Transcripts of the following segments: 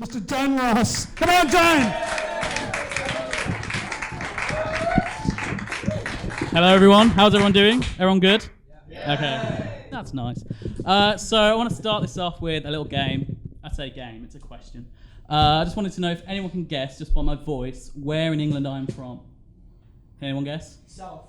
Mr. Dan Ross. Come on, Dan! Hello, everyone. How's everyone doing? Everyone good? Yeah. Okay. That's nice. So I want to start this off with a little game. I say game, it's a question. I just wanted to know if anyone can guess, just by my voice, where in England I'm from. Can anyone guess? South.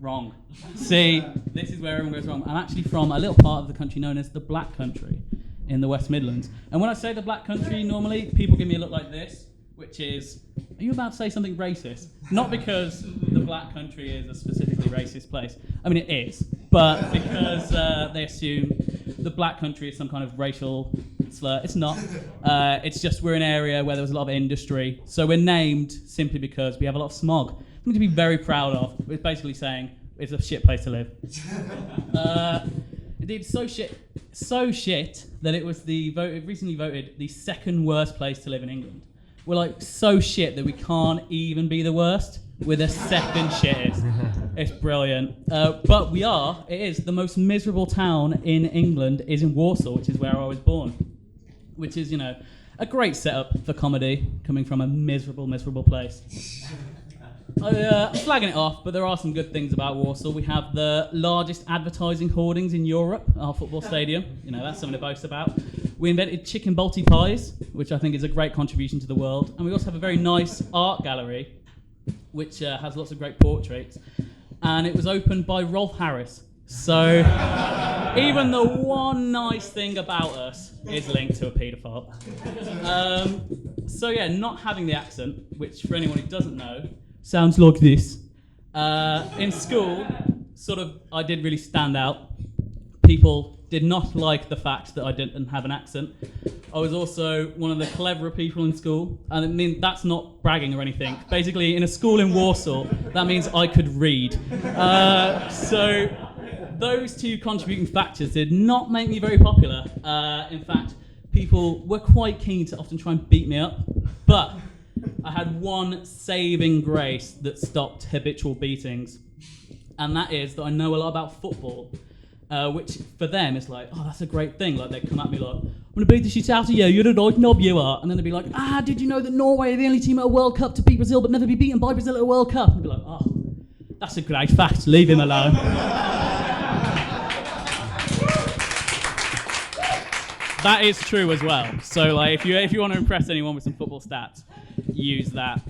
Wrong. See, this is where everyone goes wrong. I'm actually from a little part of the country known as the Black Country in the West Midlands. And when I say the Black Country, normally people give me a look like this, which is, are you about to say something racist? Not because the Black Country is a specifically racist place. I mean, it is, but because they assume the Black Country is some kind of racial slur. It's not. It's just we're an area where there was a lot of industry. So we're named simply because we have a lot of smog. Something to be very proud of. It's basically saying it's a shit place to live. Indeed, so shit that it was recently voted the second worst place to live in England. We're like so shit that we can't even be the worst. We're the second shittest. It's brilliant. But it is the most miserable town in England is in Warsaw, which is where I was born. Which is, a great setup for comedy coming from a miserable, miserable place. I'm flagging it off, but there are some good things about Warsaw. We have the largest advertising hoardings in Europe, our football stadium. That's something to boast about. We invented chicken balti pies, which I think is a great contribution to the world. And we also have a very nice art gallery, which has lots of great portraits. And it was opened by Rolf Harris. So even the one nice thing about us is linked to a paedophile. Not having the accent, which for anyone who doesn't know, sounds like this. In school, I did really stand out. People did not like the fact that I didn't have an accent. I was also one of the cleverer people in school, and I mean that's not bragging or anything. Basically, in a school in Warsaw, that means I could read. So those two contributing factors did not make me very popular. In fact, people were quite keen to often try and beat me up, but I had one saving grace that stopped habitual beatings, and that is that I know a lot about football, which for them is like, oh, that's a great thing. Like, they come at me like, I'm going to beat the shit out of you, you're a right knob, you are. And then they'd be like, did you know that Norway are the only team at a World Cup to beat Brazil but never be beaten by Brazil at a World Cup? And I'd be like, oh, that's a great fact, leave him alone. That is true as well. So if you want to impress anyone with some football stats, use that.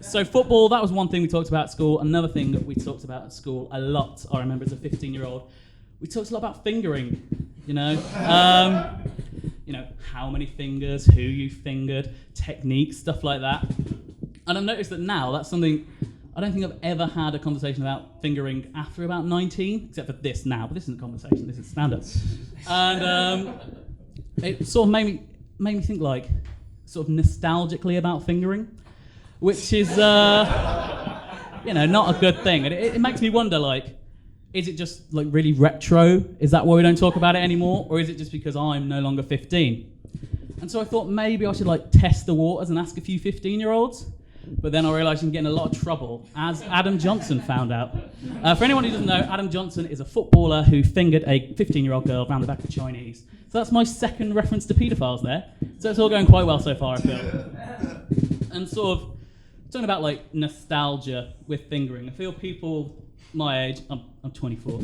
So football, that was one thing we talked about at school. Another thing that we talked about at school a lot, I remember as a 15-year-old, we talked a lot about fingering, how many fingers, who you fingered, techniques, stuff like that. And I've noticed that now that's something, I don't think I've ever had a conversation about fingering after about 19, except for this now, but this isn't a conversation, this is stand-up. And it sort of made me think sort of nostalgically about fingering, which is, not a good thing. And it makes me wonder, is it just really retro? Is that why we don't talk about it anymore? Or is it just because I'm no longer 15? And so I thought maybe I should test the waters and ask a few 15-year-olds. But then I realised I'm getting in a lot of trouble, as Adam Johnson found out. For anyone who doesn't know, Adam Johnson is a footballer who fingered a 15-year-old girl round the back of the Chinese. So that's my second reference to paedophiles there. So it's all going quite well so far, I feel. And sort of talking about nostalgia with fingering, I feel people my age, I'm 24,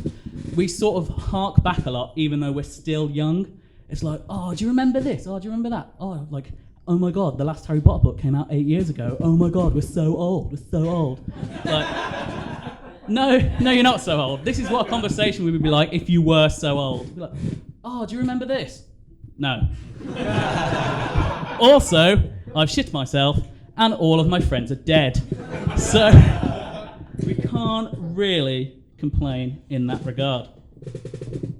we sort of hark back a lot even though we're still young. It's like, oh, do you remember this? Oh, do you remember that? Oh, oh my God, the last Harry Potter book came out 8 years ago. Oh my God, we're so old. No, you're not so old. This is what a conversation would be like if you were so old. Be like, oh, do you remember this? No. Also, I've shit myself and all of my friends are dead. So we can't really complain in that regard.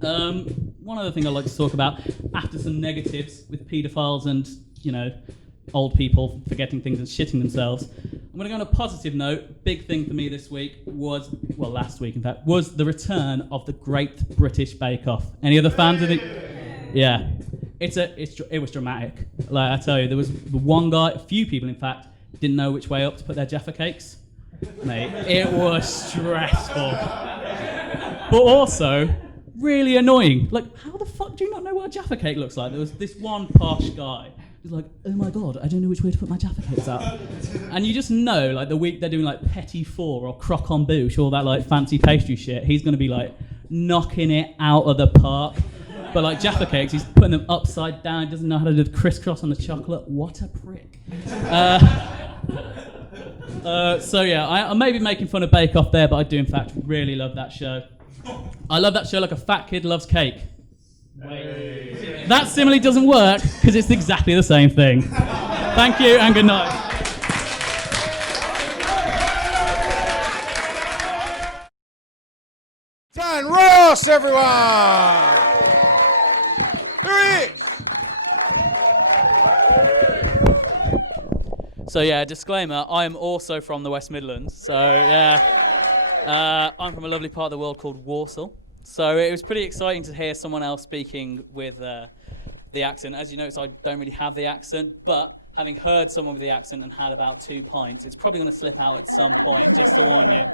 One other thing I'd like to talk about, after some negatives with paedophiles and, old people forgetting things and shitting themselves, I'm going to go on a positive note. Big thing for me this week was, last week in fact, was the return of the Great British Bake Off. Any other fans of it? Yeah. It was dramatic. I tell you, there was one guy, a few people in fact, didn't know which way up to put their Jaffa cakes. Mate, it was stressful. But also, really annoying. How the fuck do you not know what a Jaffa cake looks like? There was this one posh guy He's like, oh my God, I don't know which way to put my Jaffa cakes up. And you just know, like the week they're doing like Petit Four or Croque en Bouche, all that like fancy pastry shit, he's going to be like knocking it out of the park. But like Jaffa cakes, he's putting them upside down, he doesn't know how to do the crisscross on the chocolate. What a prick. So yeah, I may be making fun of Bake Off there, but I do in fact really love that show. I love that show like a fat kid loves cake. Hey. That simile doesn't work because it's exactly the same thing. Thank you and good night. John Ross, everyone! Here he is! So yeah, disclaimer, I am also from the West Midlands. So yeah, I'm from a lovely part of the world called Warsaw. So it was pretty exciting to hear someone else speaking with the accent. As you notice, I don't really have the accent, but having heard someone with the accent and had about 2 pints, it's probably going to slip out at some point, just to warn you.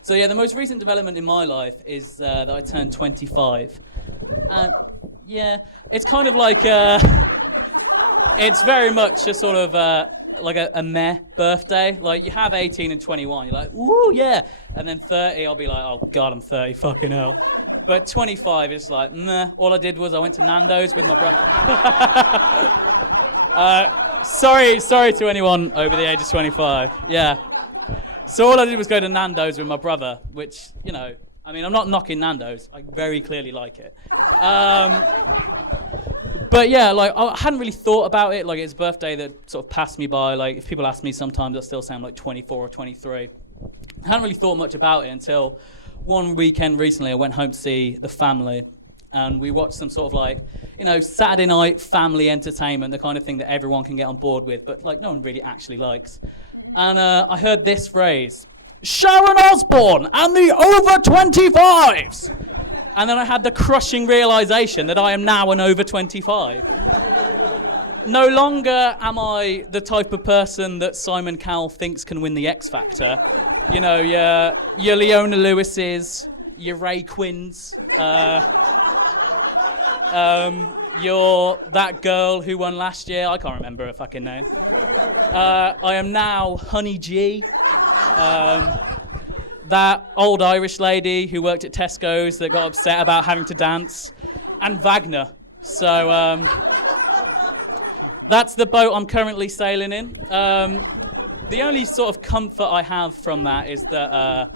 So yeah, the most recent development in my life is that I turned 25. And yeah, it's kind of like, it's very much a sort of like a meh birthday. Like you have 18 and 21, you're like, woo, yeah. And then 30, I'll be like, oh God, I'm 30, fucking hell. But 25, it's like, meh. All I did was I went to Nando's with my brother. Sorry to anyone over the age of 25. Yeah. So all I did was go to Nando's with my brother, which, you know, I mean, I'm not knocking Nando's. I very clearly like it. But yeah, like I hadn't really thought about it. Like it's a birthday that sort of passed me by. Like if people ask me sometimes, I still say I'm like 24 or 23. I hadn't really thought much about it until one weekend recently. I went home to see the family, and we watched some sort of like, you know, Saturday night family entertainment, the kind of thing that everyone can get on board with, but like no one really actually likes. And I heard this phrase, Sharon Osbourne and the over 25s. And then I had the crushing realization that I am now an over 25. No longer am I the type of person that Simon Cowell thinks can win the X Factor. You know, your Leona Lewises, your Ray Quinns, you're that girl who won last year. I can't remember her fucking name. I am now Honey G. That old Irish lady who worked at Tesco's that got upset about having to dance, and Wagner. So that's the boat I'm currently sailing in. The only sort of comfort I have from that is that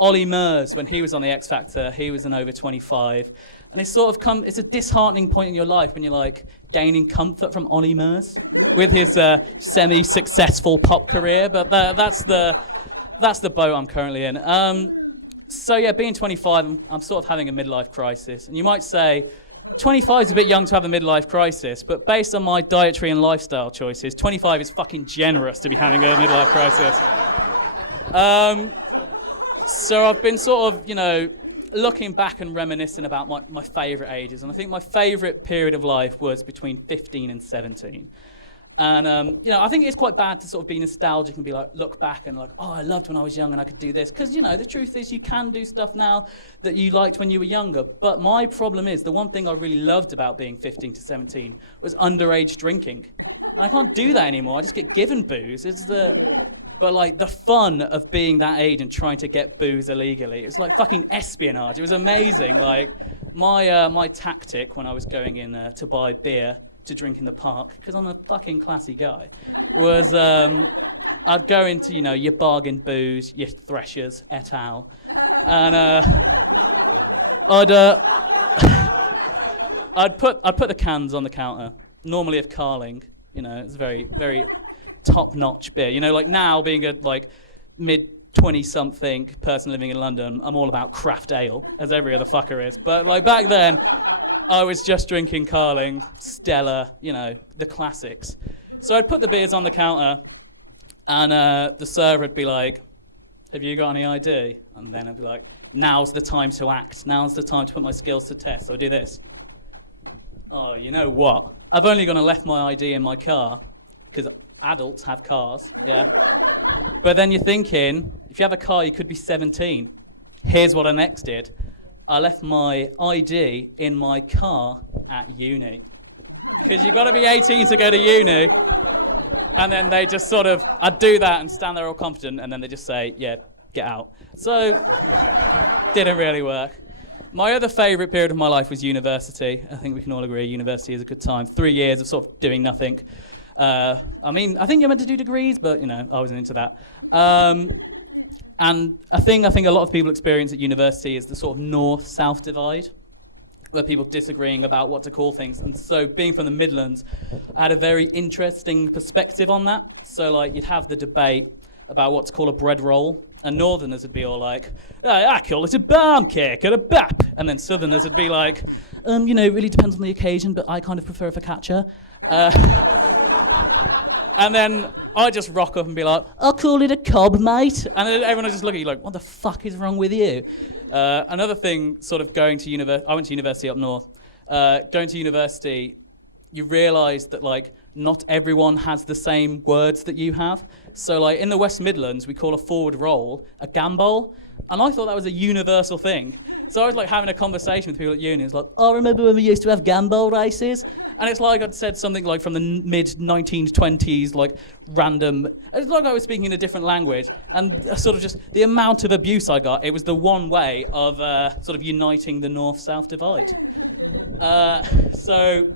Ollie Murs, when he was on the X Factor, he was an over 25. And it's sort of it's a disheartening point in your life when you're like gaining comfort from Ollie Murs with his semi-successful pop career. But that's the boat I'm currently in. So yeah, being 25, I'm sort of having a midlife crisis. And you might say, 25 is a bit young to have a midlife crisis, but based on my dietary and lifestyle choices, 25 is fucking generous to be having a midlife crisis. So I've been sort of, you know, looking back and reminiscing about my favourite ages. And I think my favourite period of life was between 15 and 17. And, you know, I think it's quite bad to sort of be nostalgic and be like, look back and like, oh, I loved when I was young and I could do this. Because, you know, the truth is you can do stuff now that you liked when you were younger. But my problem is the one thing I really loved about being 15 to 17 was underage drinking. And I can't do that anymore. I just get given booze. But like the fun of being that age and trying to get booze illegally, it was like fucking espionage. It was amazing. Like my tactic when I was going in to buy beer to drink in the park, because I'm a fucking classy guy, was I'd go into, you know, your bargain booze, your Threshers, et al. And I'd put the cans on the counter, normally of Carling. You know, it's very, very top-notch beer. You know, like now being a like mid-20-something person living in London, I'm all about craft ale, as every other fucker is. But like back then, I was just drinking Carling, Stella, you know, the classics. So I'd put the beers on the counter, and the server would be like, have you got any ID? And then I'd be like, now's the time to act. Now's the time to put my skills to test. So I do this. Oh, you know what? I've only gone and left my ID in my car, because adults have cars, yeah. But then you're thinking, if you have a car, you could be 17. Here's what I next did. I left my ID in my car at uni. because you've got to be 18 to go to uni. And then they just sort of, I'd do that and stand there all confident, and then they just say, yeah, get out. So, didn't really work. My other favourite period of my life was university. I think we can all agree university is a good time. 3 years of sort of doing nothing. I think you're meant to do degrees, but, I wasn't into that. And a thing I think a lot of people experience at university is the sort of north-south divide, where people disagreeing about what to call things. And so being from the Midlands, I had a very interesting perspective on that. So, you'd have the debate about what to call a bread roll, and Northerners would be all like, I call it a barm cake or a bap. And then Southerners would be like, it really depends on the occasion, but I kind of prefer a focaccia. And then I just rock up and be like, I'll call it a cob, mate. And then everyone would just look at you like, what the fuck is wrong with you? Another thing, sort of going to university, I went to university up north. Going to university, you realise that, not everyone has the same words that you have. So, in the West Midlands, we call a forward roll a gambol. And I thought that was a universal thing. So I was, having a conversation with people at uni. It's like, I remember when we used to have gambol races. And it's like I'd said something from the mid-1920s, random. It's like I was speaking in a different language. And sort of just the amount of abuse I got, it was the one way of sort of uniting the north-south divide. So,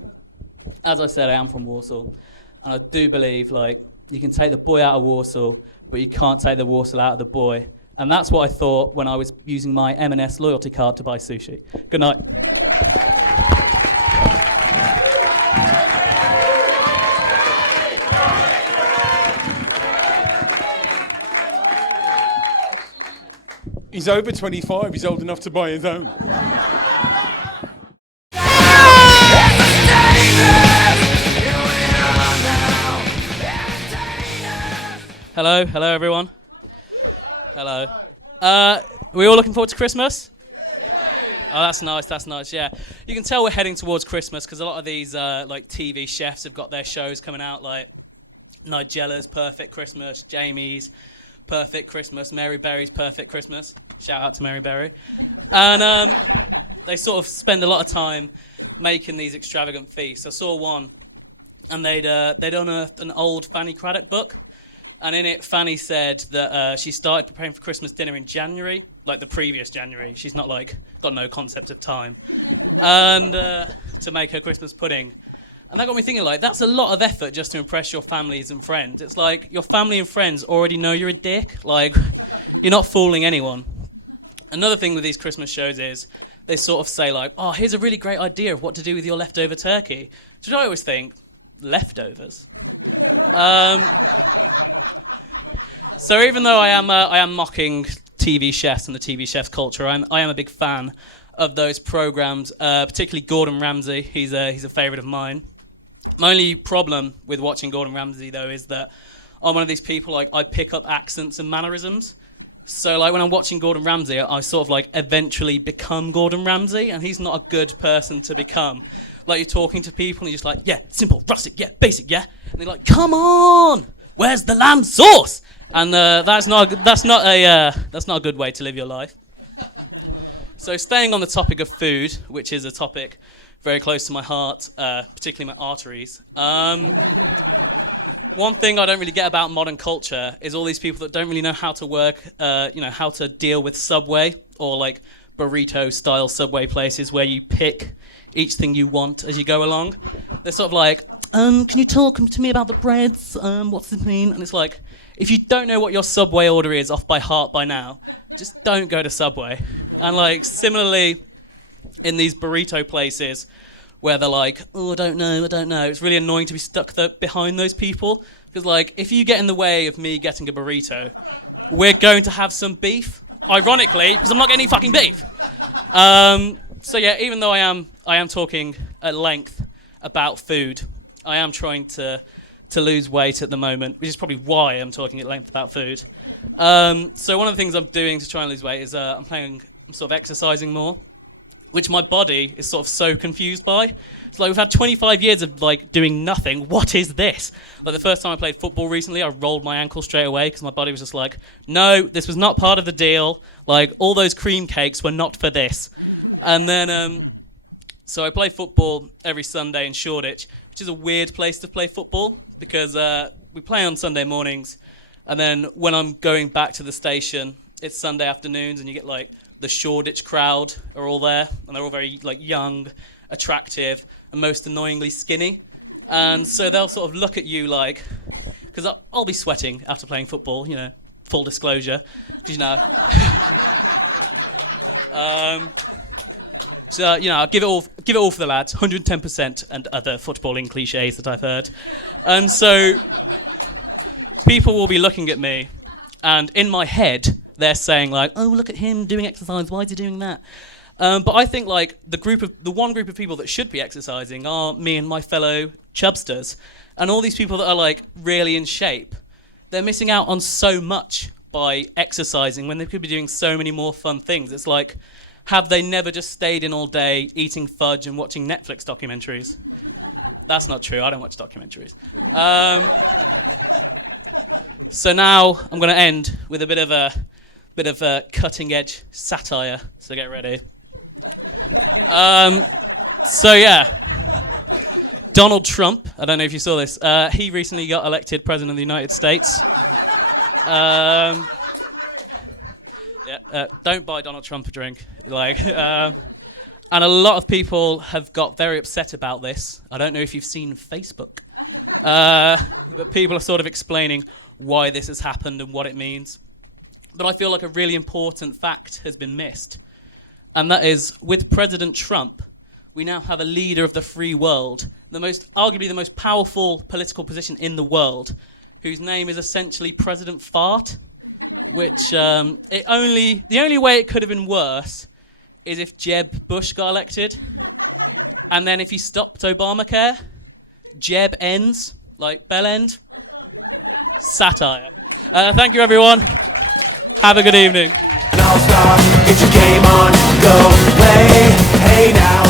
as I said, I am from Warsaw. And I do believe, you can take the boy out of Warsaw, but you can't take the Warsaw out of the boy. And that's what I thought when I was using my M&S loyalty card to buy sushi. Good night. He's over 25. He's old enough to buy his own. Hello everyone. Hello. Are we all looking forward to Christmas? Oh, that's nice, yeah. You can tell we're heading towards Christmas because a lot of these TV chefs have got their shows coming out, like Nigella's Perfect Christmas, Jamie's Perfect Christmas, Mary Berry's Perfect Christmas. Shout out to Mary Berry. And they sort of spend a lot of time making these extravagant feasts. I saw one, and they'd unearthed an old Fanny Craddock book. And in it, Fanny said that she started preparing for Christmas dinner in January, like the previous January. She's not got no concept of time. And to make her Christmas pudding. And that got me thinking, that's a lot of effort just to impress your families and friends. It's like your family and friends already know you're a dick. You're not fooling anyone. Another thing with these Christmas shows is they sort of say, oh, here's a really great idea of what to do with your leftover turkey. Which I always think, leftovers? So even though I am mocking TV chefs and the TV chefs culture, I am a big fan of those programs, particularly Gordon Ramsay. He's a favourite of mine. My only problem with watching Gordon Ramsay, though, is that I'm one of these people, I pick up accents and mannerisms. So, when I'm watching Gordon Ramsay, I sort of, eventually become Gordon Ramsay, and he's not a good person to become. You're talking to people, and you're just yeah, simple, rustic, yeah, basic, yeah. And they're like, come on, where's the lamb sauce? And that's not a good way to live your life. So, staying on the topic of food, which is a topic very close to my heart, particularly my arteries. One thing I don't really get about modern culture is all these people that don't really know how to work, how to deal with Subway or burrito-style Subway places where you pick each thing you want as you go along. They're sort of can you talk to me about the breads? What's this mean? And it's if you don't know what your Subway order is off by heart by now, just don't go to Subway. And similarly, in these burrito places where they're oh, I don't know. It's really annoying to be stuck behind those people. Because, if you get in the way of me getting a burrito, we're going to have some beef. Ironically, because I'm not getting any fucking beef. So, yeah, even though I am talking at length about food, I am trying to lose weight at the moment, which is probably why I'm talking at length about food. So one of the things I'm doing to try and lose weight is I'm sort of exercising more, which my body is sort of so confused by. It's we've had 25 years of doing nothing. What is this? The first time I played football recently, I rolled my ankle straight away because my body was just no, this was not part of the deal. All those cream cakes were not for this. And then So I play football every Sunday in Shoreditch, which is a weird place to play football because we play on Sunday mornings, and then when I'm going back to the station, it's Sunday afternoons, and you get like the Shoreditch crowd are all there, and they're all very like young, attractive, and most annoyingly skinny. And so they'll sort of look at you like, because I'll be sweating after playing football, you know, full disclosure, because you know. So you know, I'll give it all for the lads, 110%, and other footballing cliches that I've heard. And so people will be looking at me, and in my head they're saying like, "Oh, look at him doing exercise. Why is he doing that?" But I think like the one group of people that should be exercising are me and my fellow chubsters, and all these people that are like really in shape. They're missing out on so much by exercising when they could be doing so many more fun things. It's like, have they never just stayed in all day eating fudge and watching Netflix documentaries? That's not true. I don't watch documentaries. So now I'm going to end with a bit of a cutting edge satire. So get ready. So yeah, Donald Trump. I don't know if you saw this. He recently got elected president of the United States. Don't buy Donald Trump a drink. And a lot of people have got very upset about this. I don't know if you've seen Facebook, but people are sort of explaining why this has happened and what it means. But I feel like a really important fact has been missed, and that is, with President Trump, we now have a leader of the free world, arguably the most powerful political position in the world, whose name is essentially President Fart. Which the only way it could have been worse is if Jeb Bush got elected, and then if he stopped Obamacare, Jeb ends, like Bell End. Satire. Thank you, everyone. Have a good evening. All-star, get your game on, go play. Hey now.